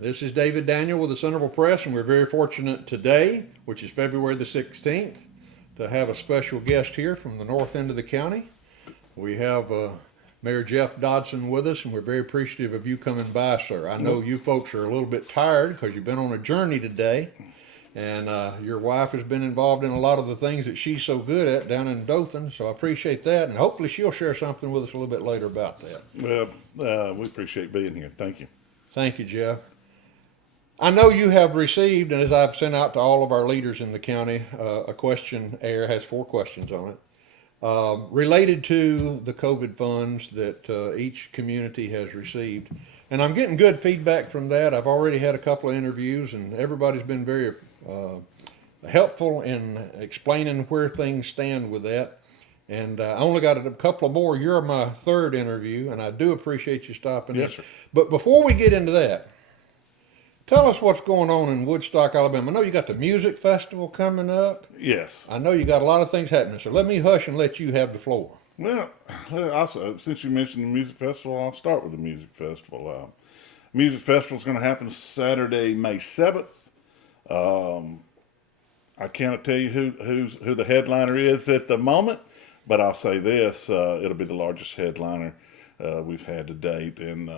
This is David Daniel with the Centreville Press, and we're very fortunate today, which is February the 16th, to have a special guest here from the north end of the county. We have Mayor Jeff Dodson with us, and we're very appreciative of you coming by, sir. I know you folks are a little bit tired because you've been on a journey today, and your wife has been involved in a lot of the things that she's so good at down in Dothan, so I appreciate that, and hopefully she'll share something with us a little bit later about that. Well, we appreciate being here. Thank you. Thank you, Jeff. I know you have received, and as I've sent out to all of our leaders in the county, a questionnaire, has 4 questions on it, related to the COVID funds that each community has received. And I'm getting good feedback from that. I've already had a couple of interviews, and everybody's been very helpful in explaining where things stand with that. And I only got a couple more. You're my 3rd interview, and I do appreciate you stopping in. Yes, sir. But before we get into that, tell us what's going on in Woodstock, Alabama. I know you got the music festival coming up. Yes. I know you got a lot of things happening. So let me hush and let you have the floor. Well, also, since you mentioned the music festival, I'll start with the music festival. Music festival is going to happen Saturday, May 7th. I cannot tell you who the headliner is at the moment, but I'll say this: it'll be the largest headliner we've had to date, and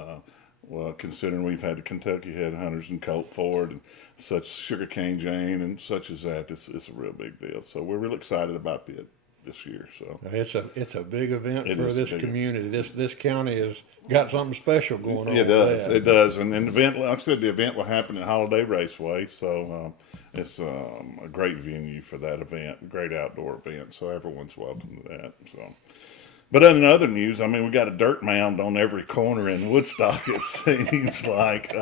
well, considering we've had the Kentucky Headhunters and Colt Ford and such, Sugarcane Jane and such as that, it's a real big deal. So we're real excited about it this year. So it's a big event It for is this big. community. This county has got something special going on. It with does. that. It does. And the event, like I said, the event will happen at Holiday Raceway. So it's a great venue for that event, great outdoor event. So everyone's welcome to that. So, but in other news, I mean, we got a dirt mound on every corner in Woodstock. It seems like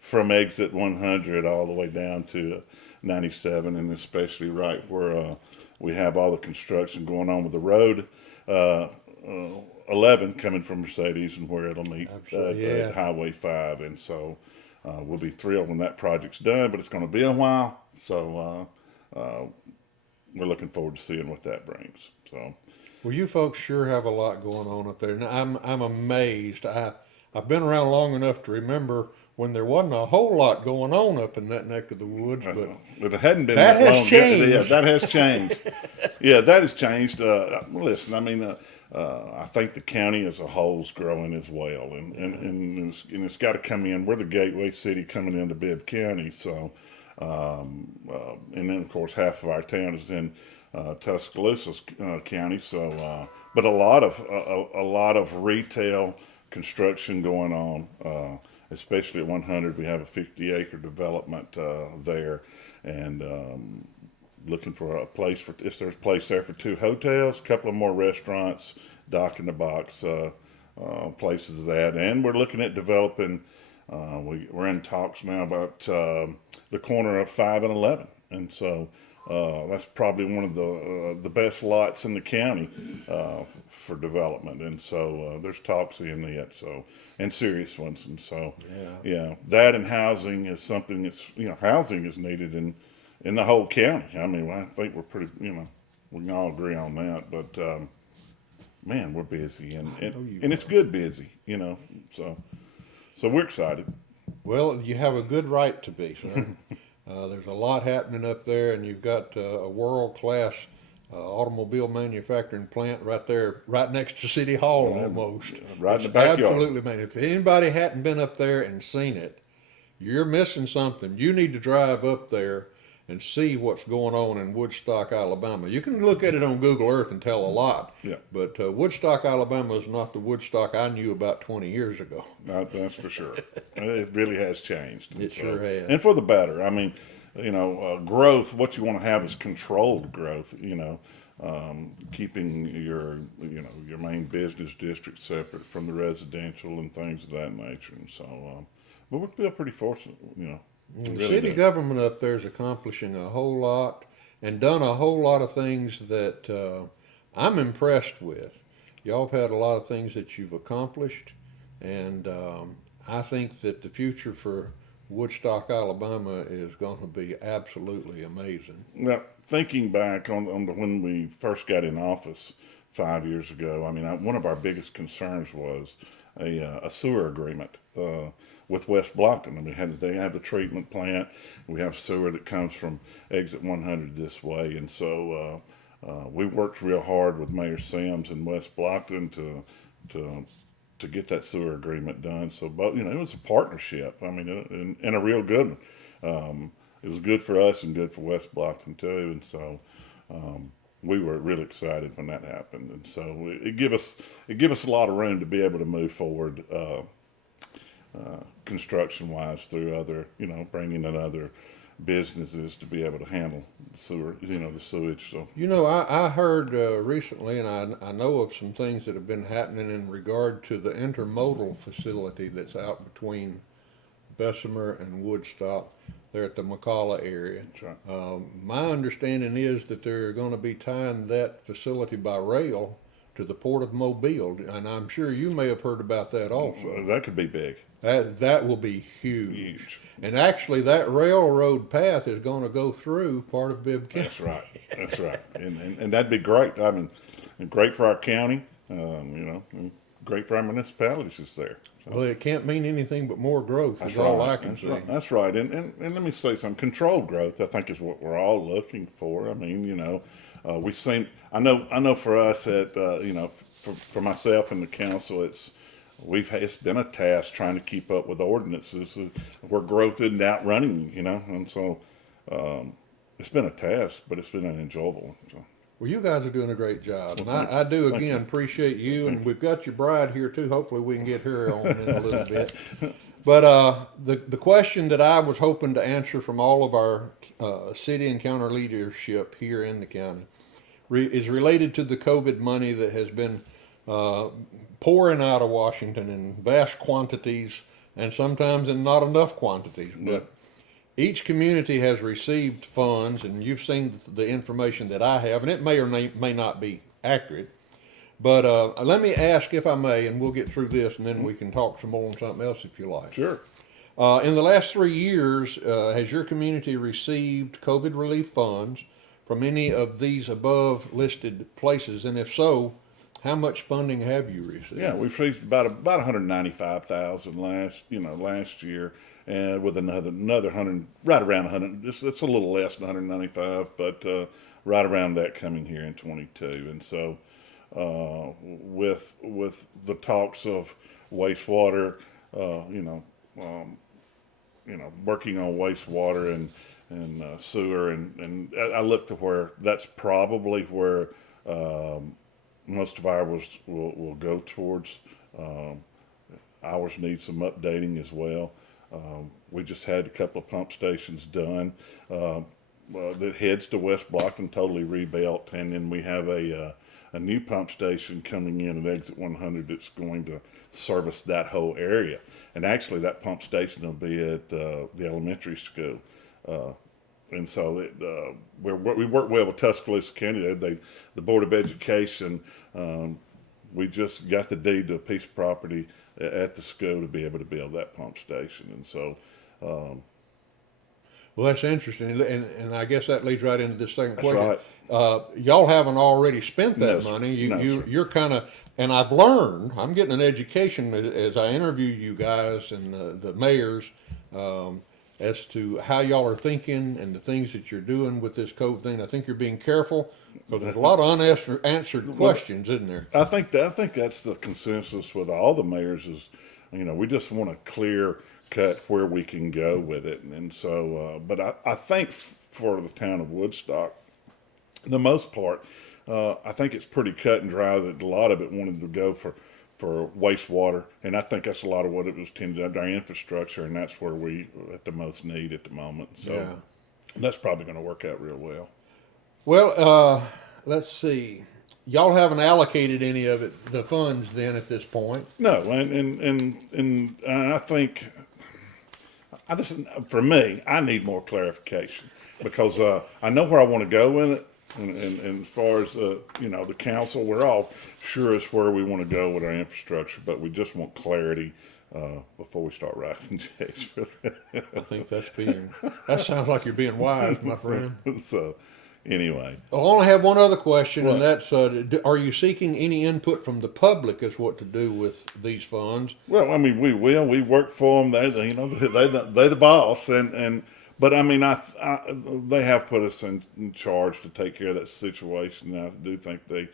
from exit 100 all the way down to 97, and especially right where we have all the construction going on with the road. 11 coming from Mercedes and where it'll meet at Highway 5. And so we'll be thrilled when that project's done, but it's going to be a while. So we're looking forward to seeing what that brings. So, Well, you folks sure have a lot going on up there. Now, I'm amazed. I've been around long enough to remember when there wasn't a whole lot going on up in that neck of the woods, but it hadn't been that that has long. changed. Yeah, that has changed. Yeah, that has changed. Listen, I mean, I think the county as a whole is growing as well, and it's got to come in. We're the gateway city coming into Bibb County, so and then of course half of our town is in Tuscaloosa County. So, but a lot of retail construction going on. Especially at 100, we have a 50-acre development there, and looking for a place for. If there's a place there for 2 hotels, a couple of more restaurants, Dock in the Box places of that, and we're looking at developing. We're in talks now about the corner of 5 and 11, and so that's probably one of the best lots in the county for development, and so there's talks in that, so, and serious ones, and so yeah, that and housing is something that's, housing is needed in the whole county. I mean, I think we're pretty, we can all agree on that, but man, we're busy, and it's good busy, so we're excited. well, you have a good right to be, sir. There's a lot happening up there, and you've got a world-class automobile manufacturing plant right there, right next to City Hall almost. Right in the It's backyard. absolutely, man. If anybody hadn't been up there and seen it, you're missing something. You need to drive up there and see what's going on in Woodstock, Alabama. You can look at it on Google Earth and tell a lot. Yeah. But Woodstock, Alabama is not the Woodstock I knew about 20 years ago. That's for sure. It really has changed. It sure has. And for the better. I mean, growth, what you want to have is controlled growth, keeping your main business district separate from the residential and things of that nature. And so, but we feel pretty fortunate, The really city do. government up there is accomplishing a whole lot and done a whole lot of things that I'm impressed with. Y'all have had a lot of things that you've accomplished, and I think that the future for Woodstock, Alabama is going to be absolutely amazing. Now, thinking back on when we first got in office 5 years ago, I mean, one of our biggest concerns was a sewer agreement. with West Blockton. I mean, they have the treatment plant. We have sewer that comes from exit 100 this way, and so we worked real hard with Mayor Sims and West Blockton to get that sewer agreement done. So, but it was a partnership. I mean, and a real good one. It was good for us and good for West Blockton too, and so we were really excited when that happened. And so it gave us a lot of room to be able to move forward construction wise through other, bringing in other businesses to be able to handle the sewer, the sewage. So I heard recently, and I know of some things that have been happening in regard to the intermodal facility that's out between Bessemer and Woodstock. They're at the McCalla area. that's right. My understanding is that they're going to be tying that facility by rail to the Port of Mobile, and I'm sure you may have heard about that also. That could be big. That will be huge. Huge. And actually, that railroad path is going to go through part of Bibb County. That's right. That's right. And that'd be great. I mean, great for our county. And great for our municipalities that's there. So. Well, it can't mean anything but more growth. That's all I can say. That's right. And let me say something. Controlled growth, I think, is what we're all looking for. I mean, we've seen. I know for us at for myself and the council, it's been a task trying to keep up with ordinances where growth isn't outrunning, and so it's been a task, but it's been an enjoyable one. So. Well, you guys are doing a great job, and I do again appreciate you. And we've got your bride here too. Hopefully, we can get her on in a little bit. But the question that I was hoping to answer from all of our city and county leadership here in the county is related to the COVID money that has been pouring out of Washington in vast quantities, and sometimes in not enough quantities. But each community has received funds, and you've seen the information that I have, and it may or may not be accurate. But let me ask, if I may, and we'll get through this, and then we can talk some more on something else if you like. Sure. In the last 3 years, has your community received COVID relief funds from any of these above listed places? And if so, how much funding have you received? Yeah, we've received about 195,000 last year. And with another 100, right around 100, it's a little less than 195, but right around that coming here in 22. And so, with the talks of wastewater, working on wastewater and sewer, and I look to where that's probably where most of ours will go towards. Ours need some updating as well. We just had a couple of pump stations done that heads to West Blockton, totally rebuilt, and then we have a new pump station coming in at exit 100 that's going to service that whole area. And actually, that pump station will be at the elementary school. And so we work well with Tuscaloosa County. The Board of Education, we just got the deed to a piece of property at the school to be able to build that pump station. And so, well, that's interesting, and I guess that leads right into this second that's question. right. Y'all haven't already spent that No, money. sir. You're kind of, and I've learned. I'm getting an education as I interview you guys and the mayors as to how y'all are thinking and the things that you're doing with this COVID thing. I think you're being careful because there's a lot of unanswered questions, isn't there? I think that's the consensus with all the mayors is, we just want a clear cut where we can go with it. And so, but I think for the town of Woodstock, the most part, I think it's pretty cut and dry that a lot of it wanted to go for wastewater, and I think that's a lot of what it was tended to our infrastructure, and that's where we at the most need at the moment. So that's probably going to work out real well. Well, let's see. Y'all haven't allocated any of the funds then at this point. No, and I think for me, I need more clarification because I know where I want to go in it. And as far as the council, we're all sure it's where we want to go with our infrastructure, but we just want clarity before we start writing checks. I think that sounds like you're being wise, my friend. So, anyway. I'll only have one other question, What? and that's, are you seeking any input from the public as what to do with these funds? Well, I mean, we will. We work for them. They're the boss, but I mean, they have put us in charge to take care of that situation. I do think they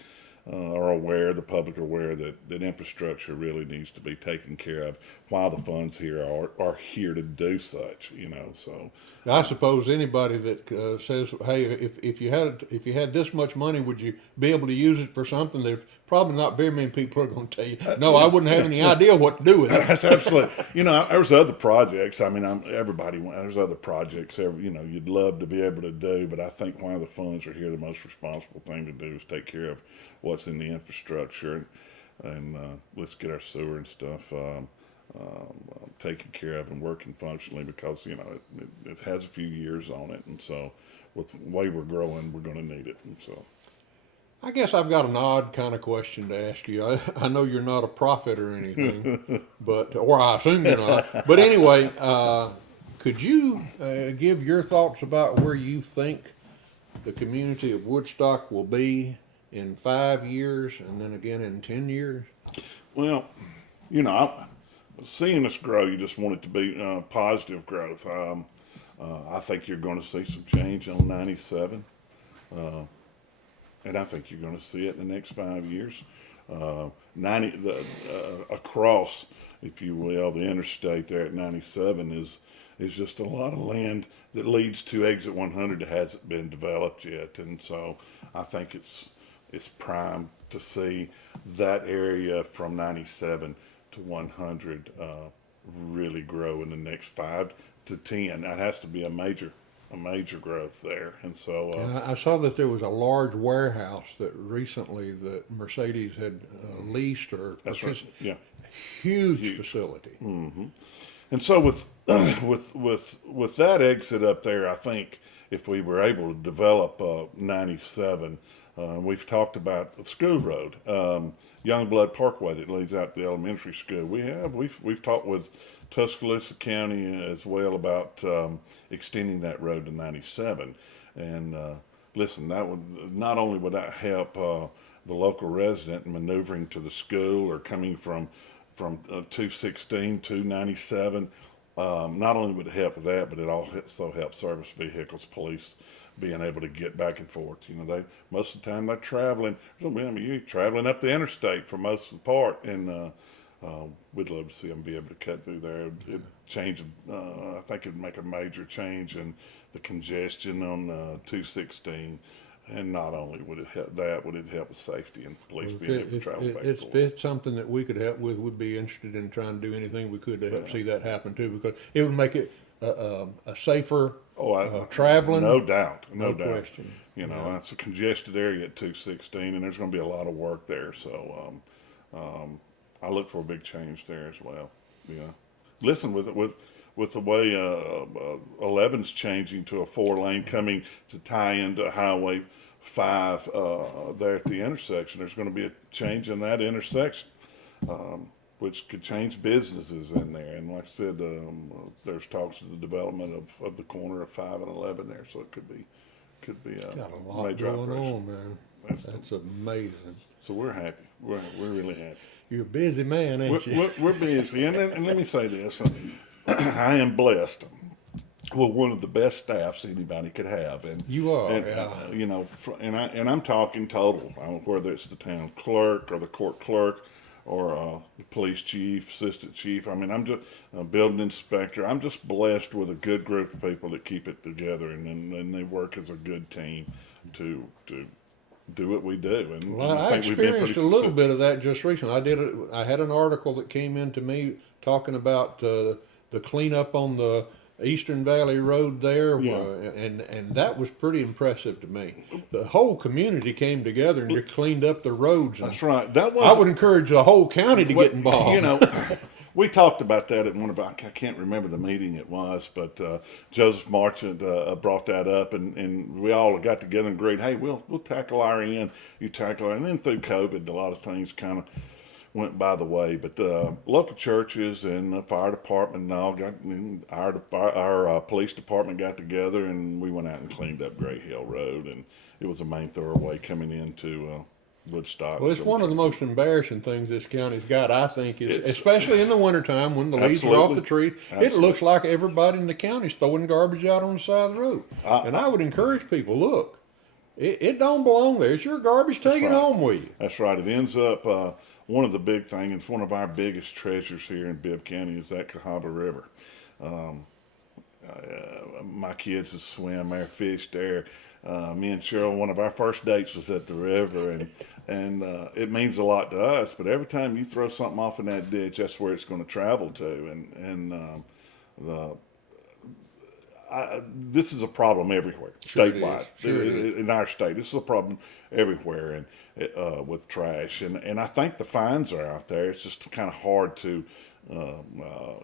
are aware, the public are aware that infrastructure really needs to be taken care of while the funds here are here to do such. So I suppose anybody that says, "Hey, if you had this much money, would you be able to use it for something?" There's probably not very many people who are going to tell you, "No, I wouldn't have any idea what to do with it." That's absolutely. There's other projects. I mean, there's other projects. You'd love to be able to do, but I think while the funds are here, the most responsible thing to do is take care of what's in the infrastructure, and let's get our sewer and stuff taken care of and working functionally, because it has a few years on it, and so with the way we're growing, we're going to need it, and so. I guess I've got an odd kind of question to ask you. I know you're not a prophet or anything, or I assume you're not. But anyway, could you give your thoughts about where you think the community of Woodstock will be in 5 years, and then again in 10 years? Well, seeing us grow, you just want it to be positive growth. I think you're going to see some change on 97. And I think you're going to see it in the next 5 years. Across, if you will, the interstate there at 97 is just a lot of land that leads to exit 100 that hasn't been developed yet, and so I think it's prime to see that area from 97 to 100 really grow in the next 5 to 10. That has to be a major growth there, and so I saw that there was a large warehouse that recently that Mercedes had leased, or that's right, yeah, huge facility. Mm-hmm. And so with that exit up there, I think if we were able to develop 97, we've talked about the school road, Youngblood Parkway that leads out to the elementary school. We've talked with Tuscaloosa County as well about extending that road to 97, and listen, that would not only would that help the local resident maneuvering to the school or coming from 216 to 97. Not only would it help with that, but it also helps service vehicles, police being able to get back and forth. They most of the time they're traveling. You're traveling up the interstate for most of the part, and we'd love to see them be able to cut through there. It'd change. I think it'd make a major change in the congestion on 216. And not only would it help that, would it help with safety and police being able to travel back and forth. If it's something that we could help with, we'd be interested in trying to do anything we could to help see that happen too, because it would make it a safer traveling. No doubt, no doubt. Question. It's a congested area at 216, and there's going to be a lot of work there. So I look for a big change there as well. Yeah, listen, with the way 11's changing to a 4-lane coming to tie into Highway 5 there at the intersection, there's going to be a change in that intersection, which could change businesses in there. And like I said, there's talks of the development of the corner of 5 and 11 there, so it could be Got a lot major going operation. on, man. That's amazing. So we're happy. We're really happy. You're a busy man, ain't you? We're busy, and let me say this: I am blessed with one of the best staffs anybody could have, and You are, and, yeah. and I'm talking total, whether it's the town clerk or the court clerk or the police chief, assistant chief. I mean, I'm just a building inspector. I'm just blessed with a good group of people that keep it together, and they work as a good team to do what we do. And Well, I think we've been experienced a pretty little bit of that just recently. I had an article that came in to me talking about the cleanup on the Eastern Valley Road there, Yeah. and that was pretty impressive to me. The whole community came together and just cleaned up the roads. And That's right. That was. I would encourage the whole county to get involved. We talked about that at one of our, I can't remember the meeting it was, but Joseph Marchant brought that up, and we all got together and agreed, hey, we'll tackle our end, you tackle our end. And then through COVID, a lot of things kind of went by the way. But local churches and the fire department and all got, and our police department got together, and we went out and cleaned up Gray Hill Road, and it was a main thoroughway coming into Woodstock. Well, it's one of the most embarrassing things this county's got, I think, is It's- especially in the wintertime when the leaves are off the tree. Absolutely. It looks like everybody in the county's throwing garbage out on the side of the road. And I would encourage people, look, it don't belong there. It's your garbage. Take it right. home with you. That's right. It ends up one of the big things. It's one of our biggest treasures here in Bibb County is that Cahaba River. My kids have swam there, fished there. Me and Cheryl, one of our first dates was at the river, and it means a lot to us. But every time you throw something off in that ditch, that's where it's going to travel to. This is a problem everywhere, Sure it statewide. is. Sure it is. In our state, this is a problem everywhere, and with trash. And I think the fines are out there. It's just kind of hard to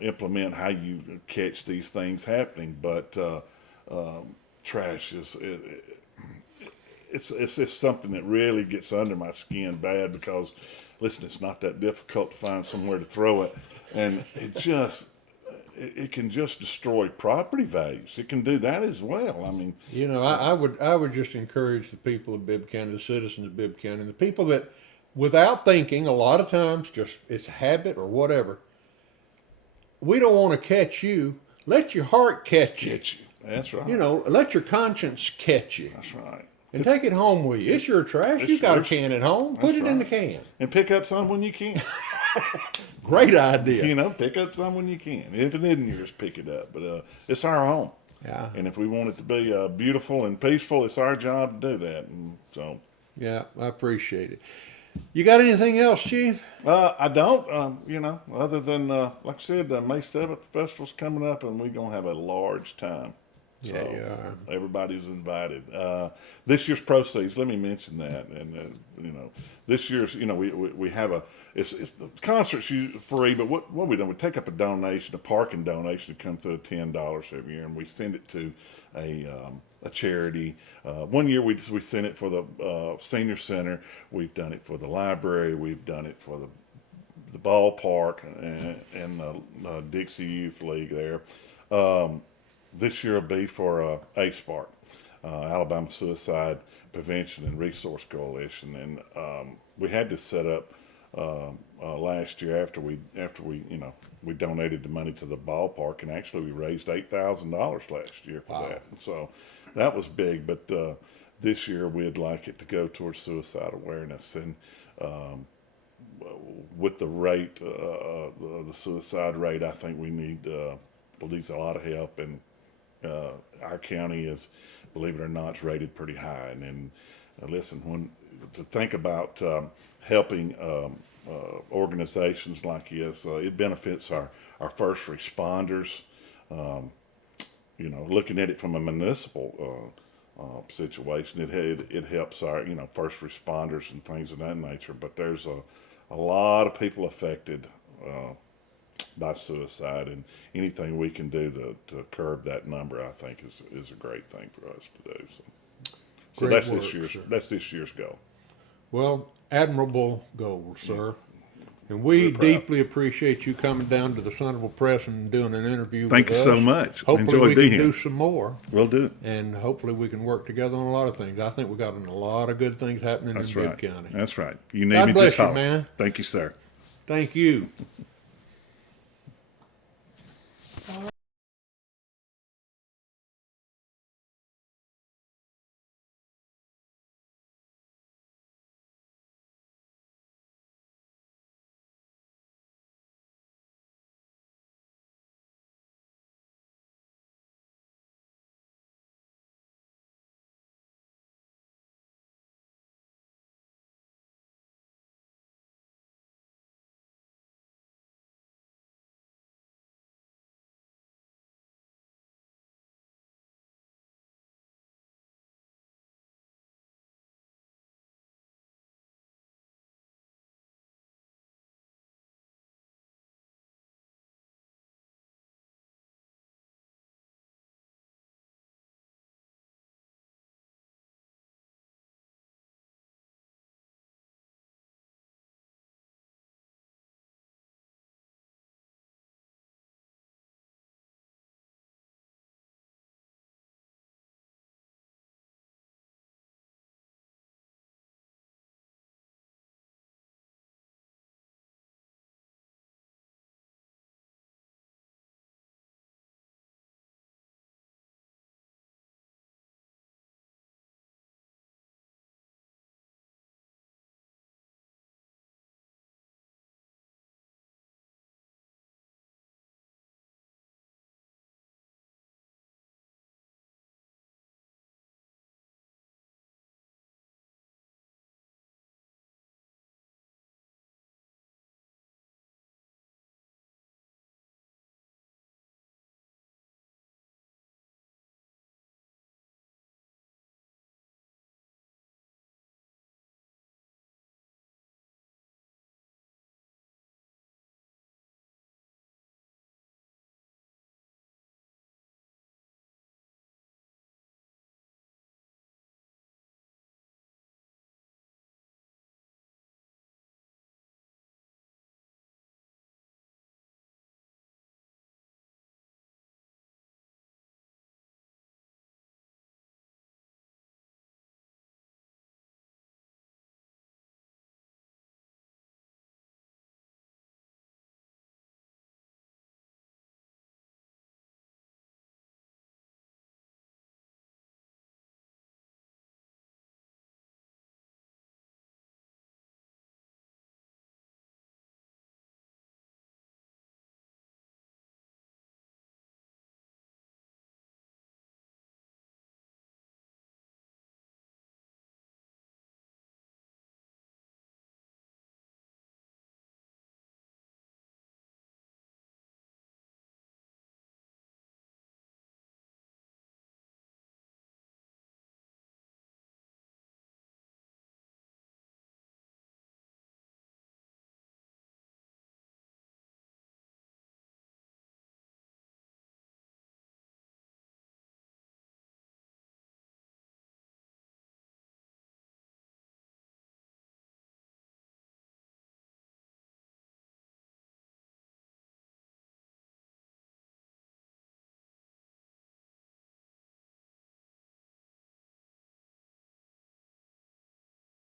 implement how you catch these things happening. But trash is it's something that really gets under my skin bad because, listen, it's not that difficult to find somewhere to throw it, and it can just destroy property values. It can do that as well. I mean, You know, I would just encourage the people of Bibb County, the citizens of Bibb County, the people that, without thinking, a lot of times just it's habit or whatever. We don't want to catch you. Let your heart catch you. that's right. You know, let your conscience catch you. That's right. And take it home with you. It's your trash. You got a yours. can at home. Put it in the right. can. And pick up some when you can. Great idea. You know, pick up some when you can. If it isn't yours, pick it up. But it's our home. Yeah. And if we want it to be beautiful and peaceful, it's our job to do that. And so, Yeah, I appreciate it. You got anything else, Chief? I don't, you know, other than, like I said, May 7th, the festival's coming up, and we're going to have a large time. So Yeah, you are. everybody's invited. This year's proceeds, let me mention that. And, you know, this year's, you know, we have it's the concert's free, but what we do, we take up a donation, a parking donation to come through $10 every year, and we send it to a charity. One year we sent it for the senior center. We've done it for the library. We've done it for the ballpark and the Dixie Youth League there. This year will be for ASPARC, Alabama Suicide Prevention and Resource Coalition, and we had this set up last year after we we donated the money to the ballpark, and actually we raised $8,000 last year for that, and so that was big. But this year we'd like it to go towards suicide awareness, and with the rate, the suicide rate, I think we needs a lot of help, and our county is, believe it or not, is rated pretty high. And listen, to think about helping organizations like this, it benefits our first responders. You know, looking at it from a municipal situation, it helps our first responders and things of that nature. But there's a lot of people affected by suicide, and anything we can do to curb that number, I think, is a great thing for us to do. So Great that's work, this year's goal. Well, admirable goals, sir. And we We're proud. deeply appreciate you coming down to the Centreville Press and doing an interview Thank with you us. so much. Hopefully Enjoyed we being can here. do some more. We'll do it. And hopefully we can work together on a lot of things. I think we got a lot of good things happening That's in right. Bibb County. That's right. You need God me, bless just you, holler. man. Thank you, sir. Thank you.